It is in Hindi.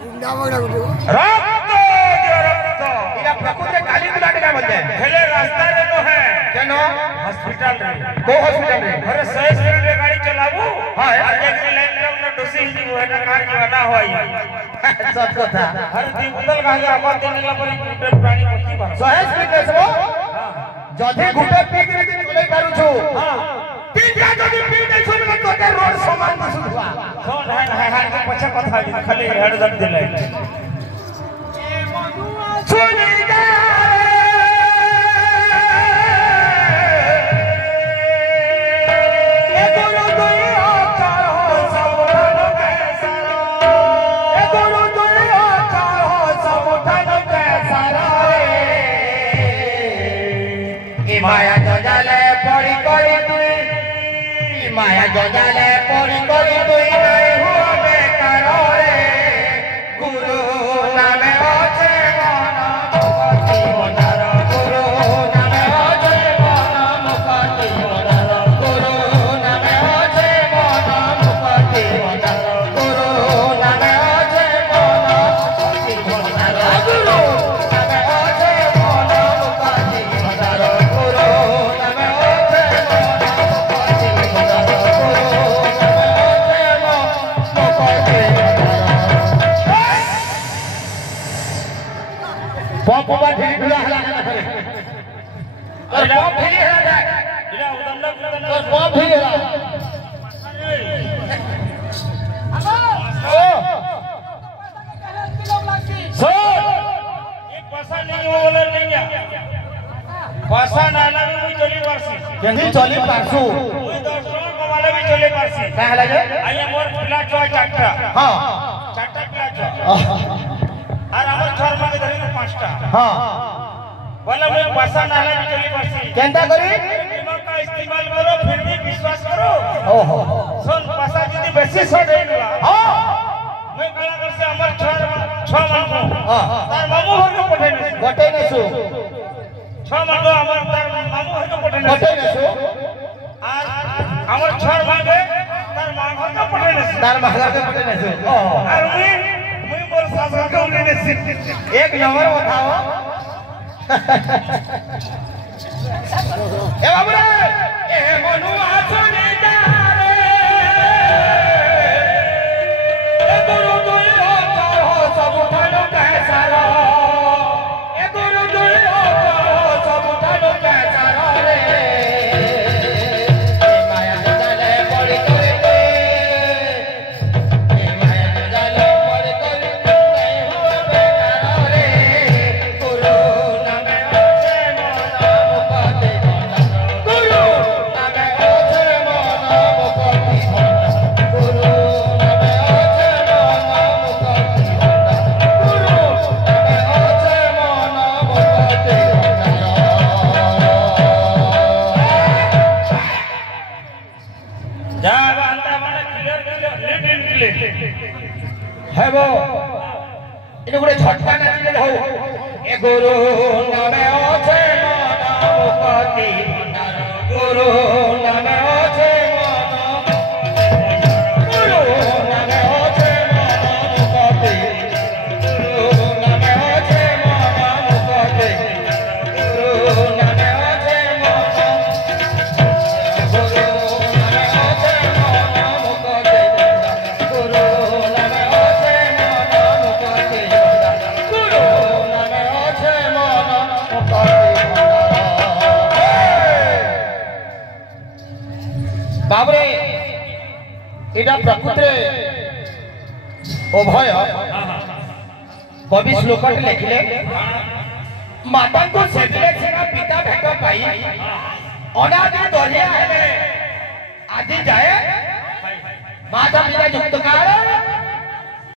गुंडा बगड़ा गुंडा रक्त रक्त इला प्रकृति काली गुलाटी का बोलते हैं हेले रास्ता रे नो है केनो हॉस्पिटल रे को हॉस्पिटल रे अरे 100 स्पीड रे गाड़ी चलाबू हां एक लाइन में ना डोसी हिंदी हो ना कार की वाला होई सच कथा हर दी बोतल का आवाज देने ला पर प्राणी पक्षी बार 100 स्पीड रे सबो जदी गुटे पी के चले पारू छु हां तीनटा जदी पी के सुन तोते रोड समान दिसुवा फोन है के पछा कथा खाली हेड दब दिले ए मनुआ सुनी जा ए गुरु दुइया चार हो सबठन कैसा ए गुरु दुइया चार हो सबठन कैसा ए माया जजाले पड़ी करी दुई माया जजाले पड़ी करी दुई नहीं हुआ बेकार रे गुरु नामे होचे मना मुक्ति मनार गुरु नामे होचे मना मुक्ति मनार गुरु नामे होचे मना मुक्ति मनार गुरु नामे होचे मना मुक्ति मनार गुरु नामे होचे मना मुक्ति मनार गुरु नामे होचे पंप पर ढीली ढुला हला और पंप ढीली हला जाए इला उदंड और पंप ढीली हला सो एक पैसा नहीं हो बोले नहीं गया पैसा नाना भी मुई चली पारसी केनी चली पारसु मुई 10 टका कमाले भी चली पारसी का हला जे आइए मोर प्लाट जो चारटा हां चारटा प्लाट और हमर घर में धरी 5टा हां बोले मैं पैसा नाला भी चली पारसी केंता करी दिमाग का इस्तेमाल करो फिर भी विश्वास करो ओहो सुन पैसा यदि बेसी सो देनुआ हां मैं कला कर से हमर 6 मन को हां तार मामू घर को पठे ने सु 6 मन को हमर तार मामू घर को पठे ने सु और हमर 6 मन के तार मामू घर को पठे ने सु तार मामू घर को पठे ने सु और मैं बोल सासर को लेने से एक नंबर बताओ ए बाबू रे ए मनुआ सुनी जा रे ए गुरु दुइया चार हो सब ठन कैसा रो ए गुरु दुइया चार हो सब ठन कैसा रो रे ए माया जले पड़ी करे ए माया जले पड़ी करे नहीं हुआ बेकार रे गुरु नामे होचे मना मुक्ति मना गुरु नामे होचे मना मुक्ति मना गुरु नामे होचे मना मुक्ति मना गुरु नामे होचे मना मुक्ति मना जा बांता माने क्लियर है वो इने गुडे छटका नाचिले हो ए गुरु नामे होचे मना मुक्ति मना गुरु नामे होचे मना गुरु नामे होचे मना मुक्ति गुरु नामे होचे मना मुक्ति गुरु नामे होचे मना गुरु नामे होचे मना मुक्ति गुरु नामे होचे मना मुक्ति गुरु नामे होचे मना मुक्ति बाबरे एटा प्रकृति उभय कवि श्लोकट लिखले माता को सेदिले सेना पिता भेट पाई अनादि दरिया हेले आदि जाए माता पिता युक्त काल